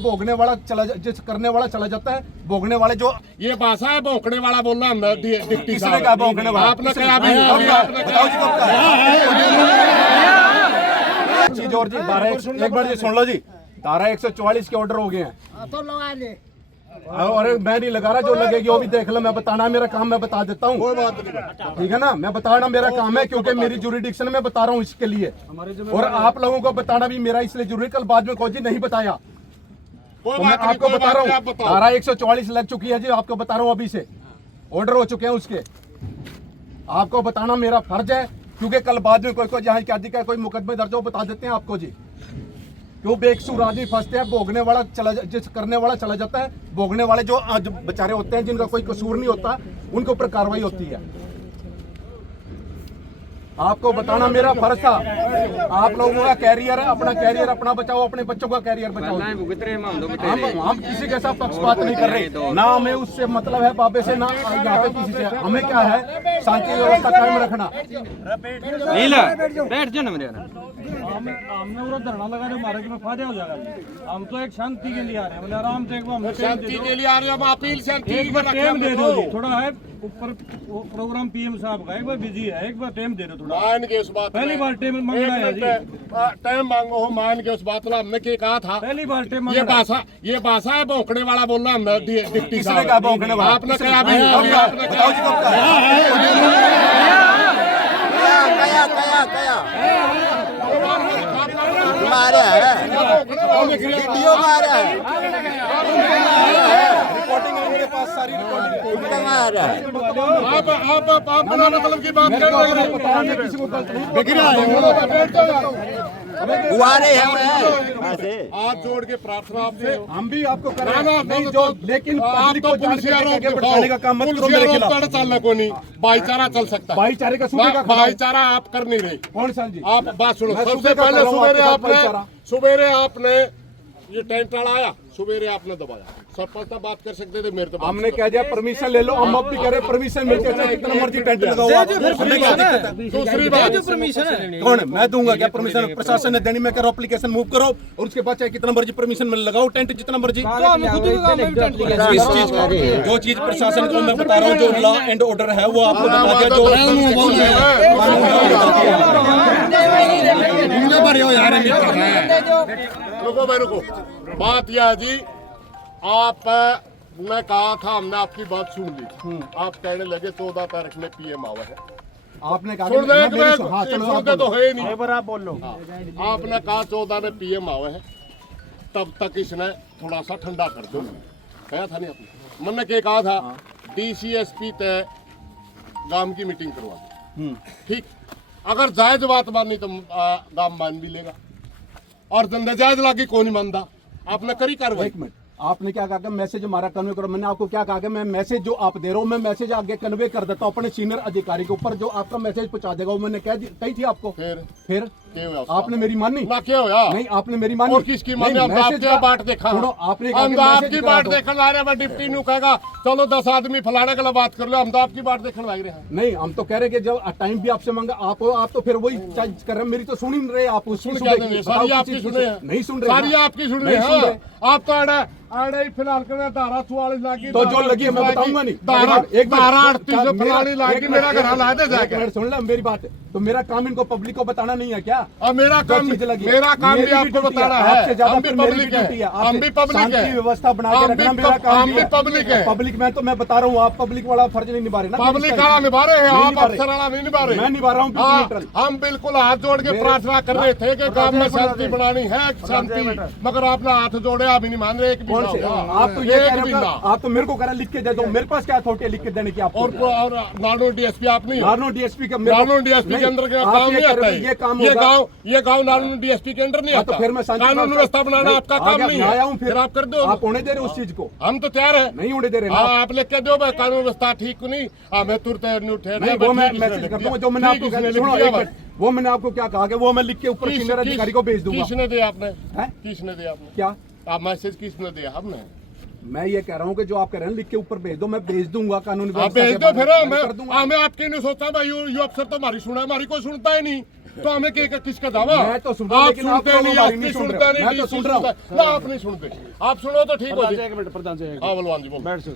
भोगने वाला चला जिस करने वाला चला जाता है, भोगने वाले जो ये भाषा है भोंकने वाला बोलना अंदर डिप्टी किसने साहब कहा भोगने वाला? आपने कहा अभी बताओ जी कब कहा? चीज और जी एक बार जी सुन लो जी, धारा 144 के ऑर्डर हो गए हैं तो लगा ले। और मैं नहीं लगा रहा, जो लगेगी वो भी देख लो। मैं बताना मेरा काम, मैं बता देता हूँ, ठीक है ना। मैं बताना मेरा काम है, क्योंकि मेरी जुरिडिक्शन में बता रहा हूँ इसके लिए, और आप लोगों को बताना भी मेरा इसलिए जरूरी। कल बाद में कोई जी नहीं बताया तो मैं आपको बता रहा हूँ। धारा 144 लग चुकी है जी, आपको बता रहा हूँ, अभी से ऑर्डर हो चुके हैं उसके। आपको बताना मेरा फर्ज है, क्योंकि कल बाद में कोई जहाँ का कोई मुकदमे दर्ज हो, बता देते हैं आपको जी। क्यों बेकसूर आदमी फंसते हैं, भोगने वाला जिस करने वाला चला जाता है, भोगने वाले जो बेचारे होते हैं जिनका कोई कसूर नहीं होता, उनके ऊपर कार्रवाई होती है। आपको बताना मेरा फर्ज था। आप लोगों का कैरियर है, अपना कैरियर अपना बचाओ, अपने बच्चों का कैरियर बचाओ। हम किसी के साथ पक्षपात नहीं कर रहे, ना हमें उससे मतलब है बाबे से, ना यहाँ पे किसी से। हमें क्या है, शांति व्यवस्था कायम रखना। बैठ जाओ ना मेरे हमने पूरा धरना लगा जो हमारे में फायदा हो जाएगा। हम तो एक शांति के लिए आ रहे हैं, आराम से। एक बार शांति के लिए आ रहे हैं हम, अपील शांति एक बार टाइम दे दो, थोड़ा है ऊपर प्रोग्राम पीएम साहब का, एक बार बिजी है, एक बार टाइम दे दो थोड़ा। मान के उस बात पहली बार टाइम मांगना है जी, टाइम मांगो हो, मान के उस बात में हमने क्या कहा था। पहली बार टाइम ये भाषा है भोंकने वाला बोलना अंदर डिप्टी साहब। कहा भोंकने वाला? आपने कहा अभी बताओ जी कब मारा है वीडियो मारा है, रिकॉर्डिंग है मेरे पास, सारी रिकॉर्डिंग मारा है। आप बना मतलब की बात कर रहे हैं। पता नहीं किसी को गलत नहीं हुआरे हैं हाथ जोड़ के प्रार्थना आपसे, हम भी आपको कर ना, रहे हैं, नहीं जो, लेकिन पब्लिक को आगे बढ़ाने का काम मत करो मेरे खिलाफ। चलने को नहीं, भाईचारा चल सकता है। भाईचारे का सूबे का भाईचारा आप कर नहीं रहे। कौन सा जी? आप बात सुनो, मैं सबसे सूबे का पहले कर रहा हूं, सुबेरे आपने ये टेंट वाला आया, सुबेरे आपने दबाया। सरपंच साहब बात कर सकते थे, मेरे तो हमने कह दिया परमिशन ले लो, हम अब भी कह रहे परमिशन मिलके चाहे कितना मर्जी टेंट लगाओ आप। दूसरी बात कौन है? मैं दूंगा क्या परमिशन? प्रशासन ने देनी, मैं कह रहा हूं एप्लीकेशन मूव करो, और उसके बाद चाहे कितना मर्जी परमिशन मिल लगाओ टेंट जितना मर्जी। इस चीज का जो चीज प्रशासन को मैं बता रहा हूँ, जो लॉ एंड ऑर्डर है वो आपको बता दिया। जो रुको, बात यह है जी, आप मैं कहा था, हमने आपकी बात सुन ली। आप कहने लगे 14 तारीख में पीएम आवा है। आपने कहा सुनते तो है नहीं, आप बोल लो। आपने कहा 14 में पीएम आवा है, तब तक इसने थोड़ा सा ठंडा कर दो, कहा था नहीं आपने? मैंने क्या कहा था, DCSP तय गांव की मीटिंग करवा दी, ठीक। अगर जायज बात मानी तो गांव मान भी लेगा, और धंधे जायज लागी कौन नहीं मानता। आपने करी कार्रवाई। एक मिनट, आपने क्या कहा, मैसेज हमारा कन्वे करो। मैंने आपको क्या कहा कि मैं मैसेज जो आप दे रहा हूँ, मैं मैसेज आगे कन्वे कर देता हूँ अपने सीनियर अधिकारी के ऊपर, जो आपका मैसेज पहुंचा देगा। वो मैंने कही थी आपको। फिर आपने मेरी मानी ना, क्या होया? नहीं, आपने मेरी मानी। और किसकी मानी? हम आपकी बाट देखा, आपने आपकी बाट देखने ला रहे हैं। डिप्टी नु कहेगा चलो 10 आदमी फलाने के लिए बात कर लो, हम तो आपकी बात देखने लग रहे हैं। नहीं, हम तो कह रहे कि जब टाइम भी आपसे मांगा, आप तो फिर वही चीज कर रहे हैं। मेरी तो सुन ही नहीं रहे आप। सारी आपकी सुने हैं, नहीं सुन रहे, सारी आपकी सुन रहे हैं। आप तो आड़े फिलहाल कर धारा 44 लागी, तो जो लगी मैं बताऊंगा नहीं। धारा 38 फिलहाल लागी, मेरा घर ला दे जाएगा। सुन लो मेरी बात, तो मेरा काम इनको पब्लिक को बताना नहीं है क्या? और मेरा काम भी आपको बताना है। हम भी पब्लिक है, हम भी पब्लिक है, व्यवस्था बना के रखना मेरा काम हम भी पब्लिक है। पब्लिक में तो मैं बता रहा हूँ, आप पब्लिक वाला फर्ज नहीं निभा रहे ना। पब्लिक वाला निभा रहे हैं, आप अफसर वाला नहीं निभा रहे। मैं निभा रहा हूँ। हम बिल्कुल हाथ जोड़ के प्रार्थना कर रहे थे कि गांव में शांति बनानी है, शांति, मगर आपने हाथ जोड़े, आप नहीं मान रहे। एक भी आप तो ये कह रहे हो, आप तो मेरे को कह रहे लिख के दे दो। मेरे पास क्या अथॉरिटी है लिख के देने की? आप और नानो DSP आप नहीं, नानो DSP का, नानो DSP के अंदर काम नहीं आता है। ये गाँव नानो DSP के अंदर नहीं आता। फिर मैं कानून व्यवस्था बनाना आपका काम नहीं है, फिर आप कर दो। आप होने दे रहे उस चीज को? हम तो तैयार है, नहीं होने दे रहे। आप लिख के दो कानून व्यवस्था ठीक नहीं, हमें तुरंत वो मैं मैसेज कर दूंगा। जो मैंने आपको सुनो, वो मैंने आपको क्या कहा कि वो मैं लिख के ऊपर सीनियर अधिकारी को भेज दूंगा। किसने दिया आपने? किसने दिया आपने? क्या आप मैसेज किसने दिया? हमने। मैं ये कह रहा हूँ कि जो आप कह रहे हैं लिख के ऊपर भेज दो, मैं भेज दूंगा। कानूनी आप भेज दो, फिर हमें आपके नहीं सोचा भाई, यू अफसर तो हमारी सुना, हमारी कोई सुनता ही नहीं। तो हमें किसका दावा? मैं तो सुन रहा हूं, आप लेकिन आप सुनते लोग नहीं, हमारी आप नहीं सुन सुनते रहे। नहीं, मैं तो DC सुन रहा हूं। सुनता है। ना आप नहीं सुनते, आप सुनो तो ठीक हो प्रधान जी जाए। एक मिनट, प्रधान जी एक हाँ बलवान जी बोलो। बैठ जाओ।